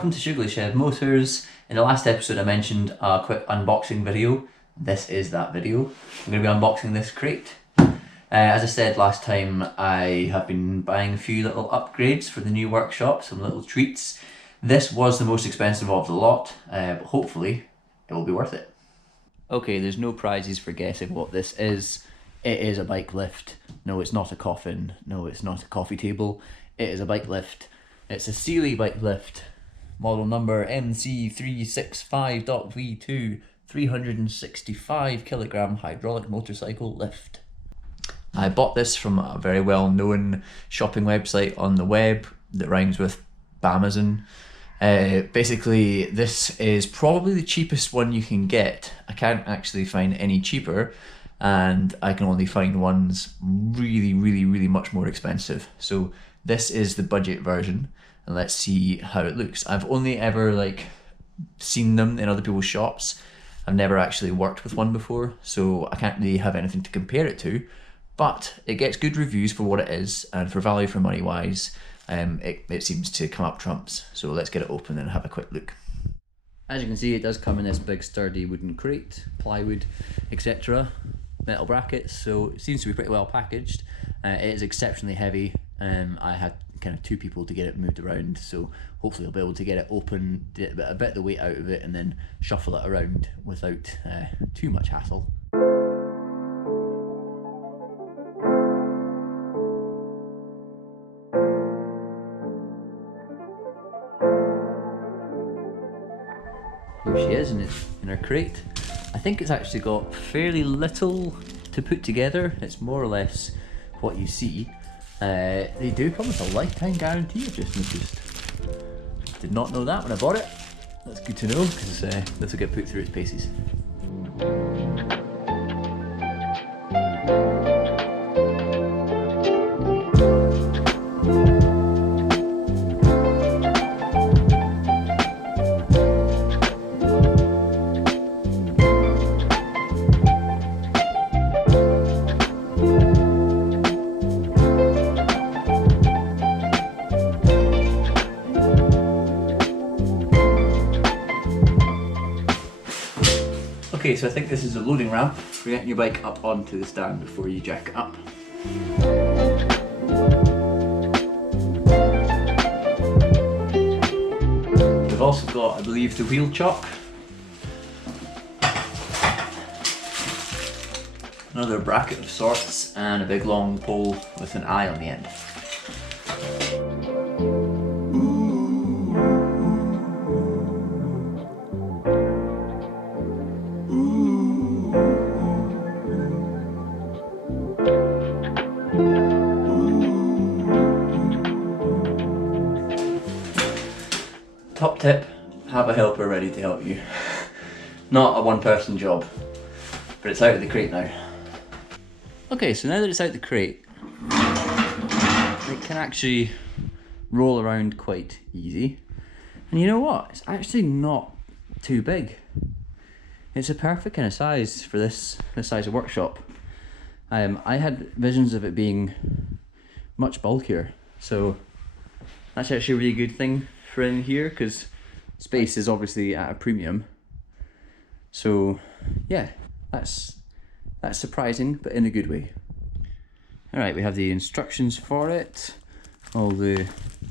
welcome to Shoogly Shed Motors. In the last episode I mentioned a quick unboxing video. This is that video. I'm going to be unboxing this crate. As I said last time, I have been buying a few little upgrades for the new workshop, some little treats. This was the most expensive of the lot, but hopefully it will be worth it. Okay, there's no prizes for guessing what this is. It is a bike lift. No, it's not a coffin. No, it's not a coffee table. It is a bike lift. It's a Sealey bike lift. Model number MC365.V2, 365 kilogram hydraulic motorcycle lift. I bought this from a very well known shopping website on the web that rhymes with Bamazon. Basically, this is probably the cheapest one you can get. I can't actually find any cheaper, and I can only find ones really much more expensive. So this is the budget version, and let's see how it looks. I've only ever seen them in other people's shops. I've never actually worked with one before, so I can't really have anything to compare it to, but it gets good reviews for what it is, and for value for money wise, it seems to come up trumps. So let's get it open and have a quick look. As you can see, it does come in this big sturdy wooden crate, plywood, etc. Metal brackets, so it seems to be pretty well packaged. It is exceptionally heavy. I had kind of two people to get it moved around, so hopefully I'll be able to get it open, get a bit of the weight out of it, and then shuffle it around without too much hassle. Here she is in her crate. I think it's actually got fairly little to put together. It's more or less what you see. They do promise a lifetime guarantee, I've just noticed. Did not know that when I bought it. That's good to know, because this will get put through its paces. Okay, so I think this is a loading ramp for getting your bike up onto the stand before you jack it up. We've also got, I believe, the wheel chock. Another bracket of sorts, and a big long pole with an eye on the end. Top tip, have a helper ready to help you. Not a one-person job, but it's out of the crate now. Okay, so now that it's out of the crate, it can actually roll around quite easy. And you know what? It's actually not too big. It's a perfect kind of size for this size of workshop. I had visions of it being much bulkier, so that's actually a really good thing for in here, because space is obviously at a premium. So yeah, that's surprising, but in a good way. Alright, we have the instructions for it, all the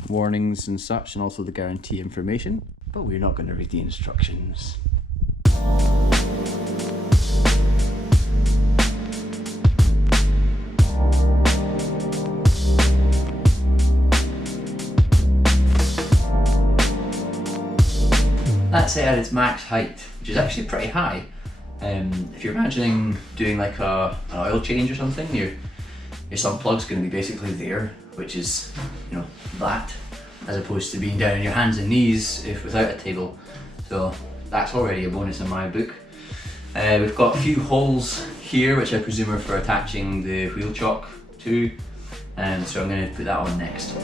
warnings and such, and also the guarantee information, but we're not going to read the instructions. That's it at its max height, which is actually pretty high. If you're imagining doing like an oil change or something, your sump plug's going to be basically there, which is, that, as opposed to being down on your hands and knees if without a table. So that's already a bonus in my book. We've got a few holes here, which I presume are for attaching the wheel chock to, so I'm going to put that on next.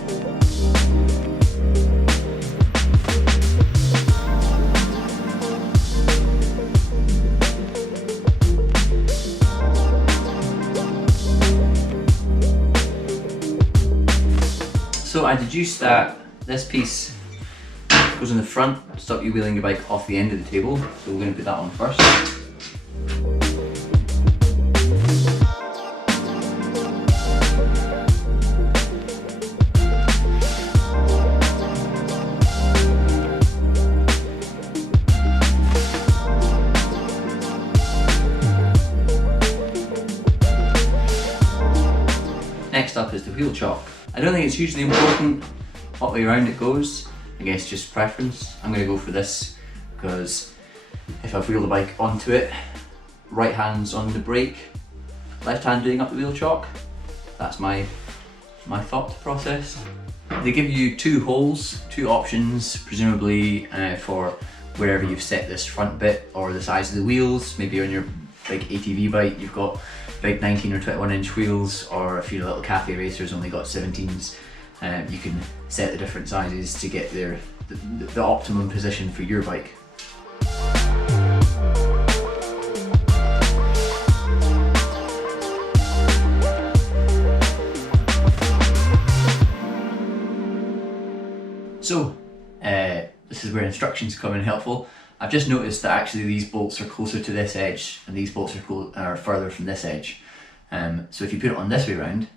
So I deduced that this piece Goes in the front, stop you wheeling your bike off the end of the table. So we're going to put that on first. Next up is the wheel chock. I don't think it's hugely important what way around it goes. I guess just preference. I'm going to go for this because if I wheel the bike onto it, right hand's on the brake, left hand doing up the wheel chock. That's my thought process. They give you two holes, two options, presumably for wherever you've set this front bit or the size of the wheels. Maybe on your big ATV bike you've got big 19 or 21 inch wheels, or if your little cafe racer's only got 17s. You can set the different sizes to get the optimum position for your bike. So, this is where instructions come in helpful. I've just noticed that actually these bolts are closer to this edge and these bolts are further from this edge. So if you put it on this way round,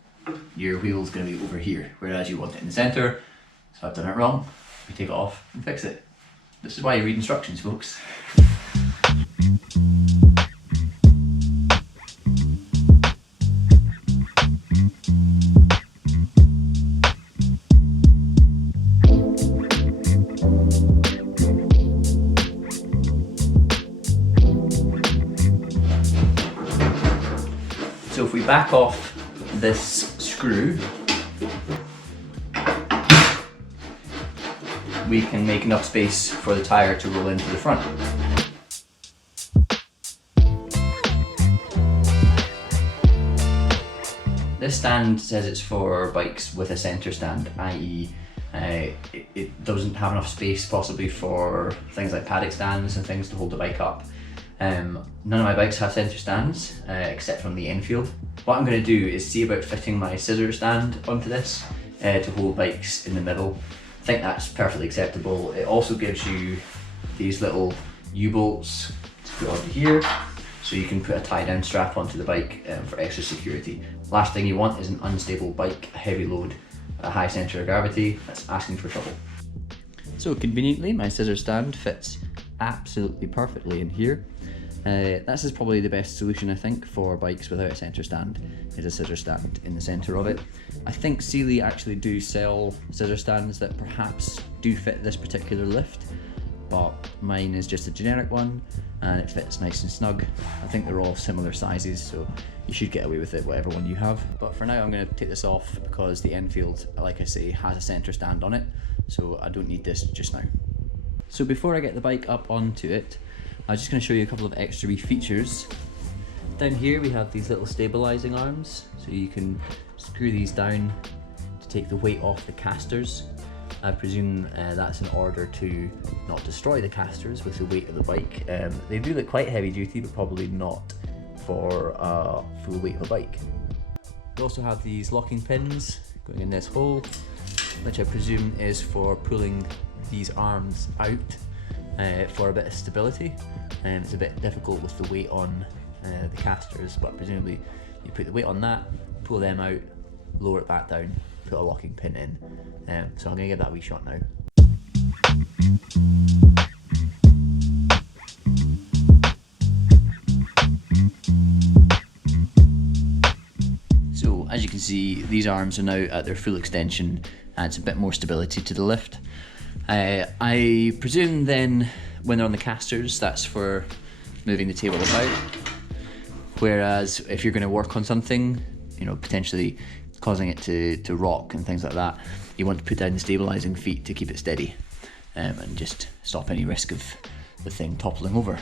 your wheel's going to be over here, whereas you want it in the centre. So I've done it wrong. We take it off and fix it. This is why you read instructions, folks. So if we back off this screw, we can make enough space for the tyre to roll into the front. This stand says it's for bikes with a centre stand, i.e. it doesn't have enough space possibly for things like paddock stands and things to hold the bike up. None of my bikes have centre stands, except from the Enfield. What I'm going to do is see about fitting my scissor stand onto this to hold bikes in the middle. I think that's perfectly acceptable. It also gives you these little U-bolts to put onto here, so you can put a tie-down strap onto the bike for extra security. Last thing you want is an unstable bike, a heavy load, a high centre of gravity. That's asking for trouble. So conveniently, my scissor stand fits absolutely perfectly in here. This is probably the best solution, I think, for bikes without a centre stand, is a scissor stand in the centre of it. I think Sealey actually do sell scissor stands that perhaps do fit this particular lift, but mine is just a generic one and it fits nice and snug. I think they're all similar sizes, so you should get away with it whatever one you have. But for now I'm going to take this off because the Enfield, like I say, has a centre stand on it, so I don't need this just now. So before I get the bike up onto it, I'm just going to show you a couple of extra wee features. Down here we have these little stabilising arms, so you can screw these down to take the weight off the casters. I presume that's in order to not destroy the casters with the weight of the bike. They do look quite heavy duty, but probably not for full weight of a bike. We also have these locking pins going in this hole, which I presume is for pulling these arms out for a bit of stability. And it's a bit difficult with the weight on the casters, but presumably you put the weight on that, pull them out, lower it back down, put a locking pin in. So I'm going to give that a wee shot now. So as you can see, these arms are now at their full extension, adds a bit more stability to the lift. I presume then when they're on the casters, that's for moving the table about. Whereas if you're going to work on something, you know, potentially causing it to rock and things like that, you want to put down the stabilising feet to keep it steady and just stop any risk of the thing toppling over.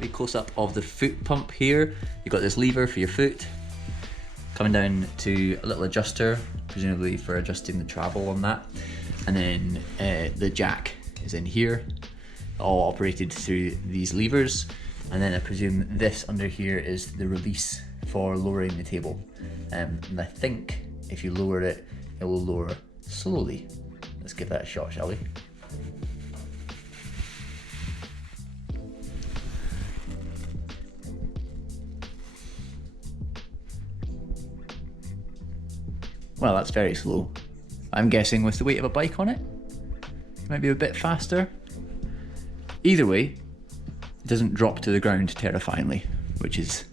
A close up of the foot pump here. You've got this lever for your foot, coming down to a little adjuster, presumably for adjusting the travel on that. And then the jack is in here, all operated through these levers. And then I presume this under here is the release for lowering the table. And I think if you lower it, it will lower slowly. Let's give that a shot, shall we? Well, that's very slow. I'm guessing with the weight of a bike on it, it might be a bit faster. Either way, it doesn't drop to the ground terrifyingly, which is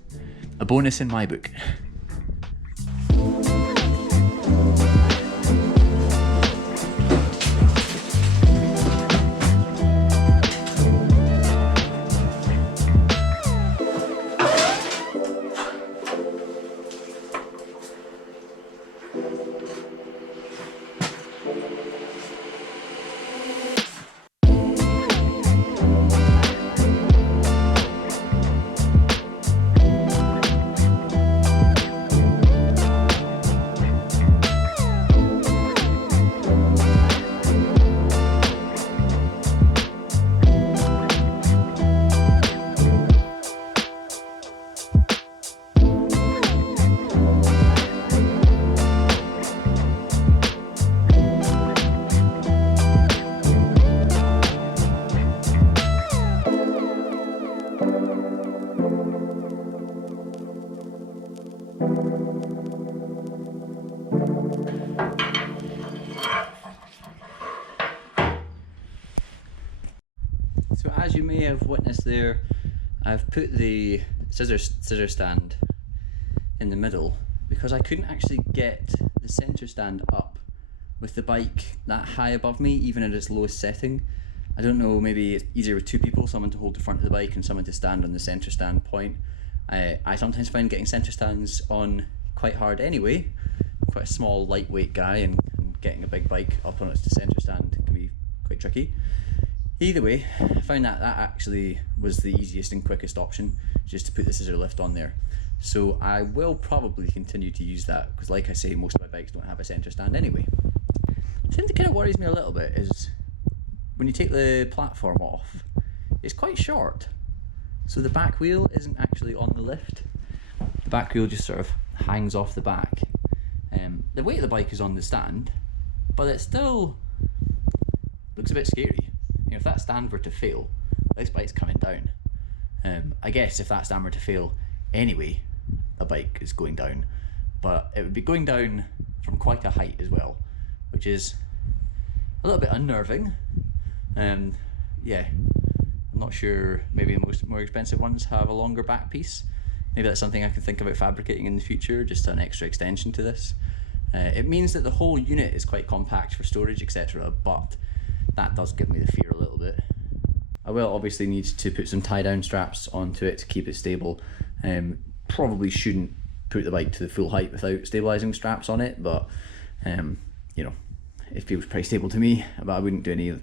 a bonus in my book. So as you may have witnessed there, I've put the scissor stand in the middle because I couldn't actually get the center stand up with the bike that high above me, even at its lowest setting. I don't know, maybe it's easier with two people, someone to hold the front of the bike and someone to stand on the center stand point. I sometimes find getting center stands on quite hard anyway. I'm quite a small, lightweight guy, and getting a big bike up on its center stand can be quite tricky. Either way, I found that actually was the easiest and quickest option, just to put the scissor lift on there. So I will probably continue to use that, because like I say, most of my bikes don't have a center stand anyway. The thing that kind of worries me a little bit is when you take the platform off, it's quite short. So the back wheel isn't actually on the lift. The back wheel just sort of hangs off the back. The weight of the bike is on the stand, but it still looks a bit scary. You know, if that stand were to fail, this bike's coming down. I guess if that stand were to fail anyway, a bike is going down, but it would be going down from quite a height as well, which is a little bit unnerving. Yeah, I'm not sure, maybe most more expensive ones have a longer back piece. Maybe that's something I can think about fabricating in the future, just an extra extension to this. It means that the whole unit is quite compact for storage, etc., but that does give me the fear a little bit. I will obviously need to put some tie-down straps onto it to keep it stable. Probably shouldn't put the bike to the full height without stabilizing straps on it, but you know, it feels pretty stable to me, but I wouldn't do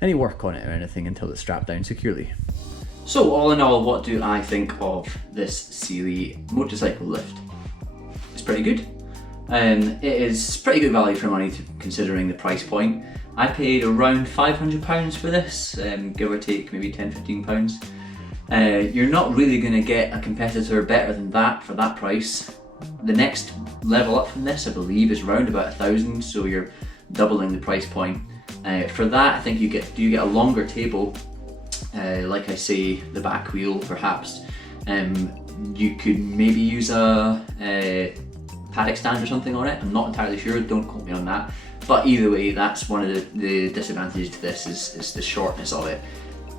any work on it or anything until it's strapped down securely. So all in all, what do I think of this Sealey motorcycle lift? It's pretty good. It is pretty good value for money considering the price point. I paid around £500 for this, give or take maybe £10–15. You're not really going to get a competitor better than that for that price. The next level up from this, I believe, is around about £1,000, so you're doubling the price point. For that, I think you get a longer table. Like I say, the back wheel perhaps. You could maybe use a paddock stand or something on it. I'm not entirely sure, don't quote me on that. But either way, that's one of the disadvantages to this is the shortness of it.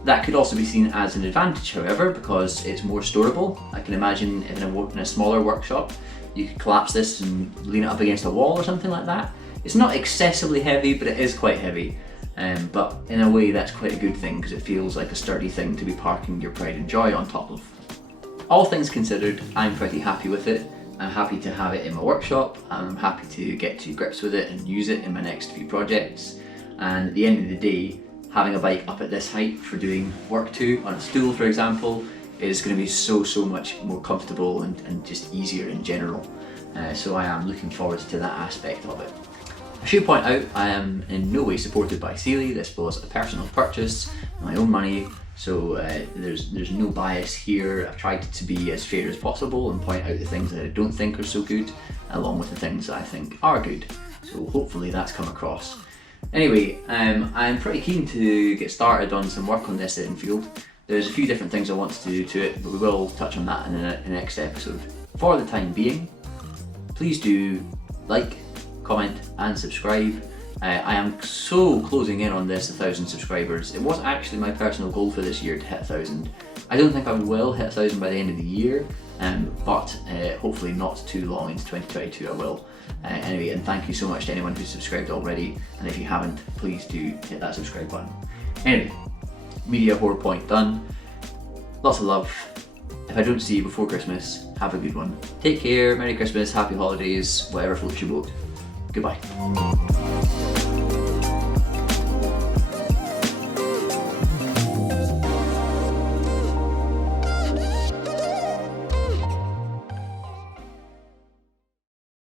That could also be seen as an advantage, however, because it's more storable. I can imagine in a smaller workshop, you could collapse this and lean it up against a wall or something like that. It's not excessively heavy, but it is quite heavy. But in a way, that's quite a good thing because it feels like a sturdy thing to be parking your pride and joy on top of. All things considered, I'm pretty happy with it. I'm happy to have it in my workshop. I'm happy to get to grips with it and use it in my next few projects. And at the end of the day, having a bike up at this height for doing work to, on a stool for example, is going to be so much more comfortable and just easier in general. So I am looking forward to that aspect of it. I should point out I am in no way supported by Sealey. This was a personal purchase, my own money, so there's no bias here. I've tried to be as fair as possible and point out the things that I don't think are so good, along with the things that I think are good. So hopefully that's come across. Anyway, I'm pretty keen to get started on some work on this at Enfield. There's a few different things I want to do to it, but we will touch on that in the next episode. For the time being, please do like, comment and subscribe. I am so closing in on this 1,000 subscribers. It was actually my personal goal for this year to hit 1,000. I don't think I will hit 1,000 by the end of the year, but hopefully not too long into 2022 I will. Anyway, and thank you so much to anyone who's subscribed already, and if you haven't, please do hit that subscribe button. Anyway, media horror point done. Lots of love. If I don't see you before Christmas, have a good one. Take care, Merry Christmas, Happy Holidays, whatever floats your boat. Goodbye.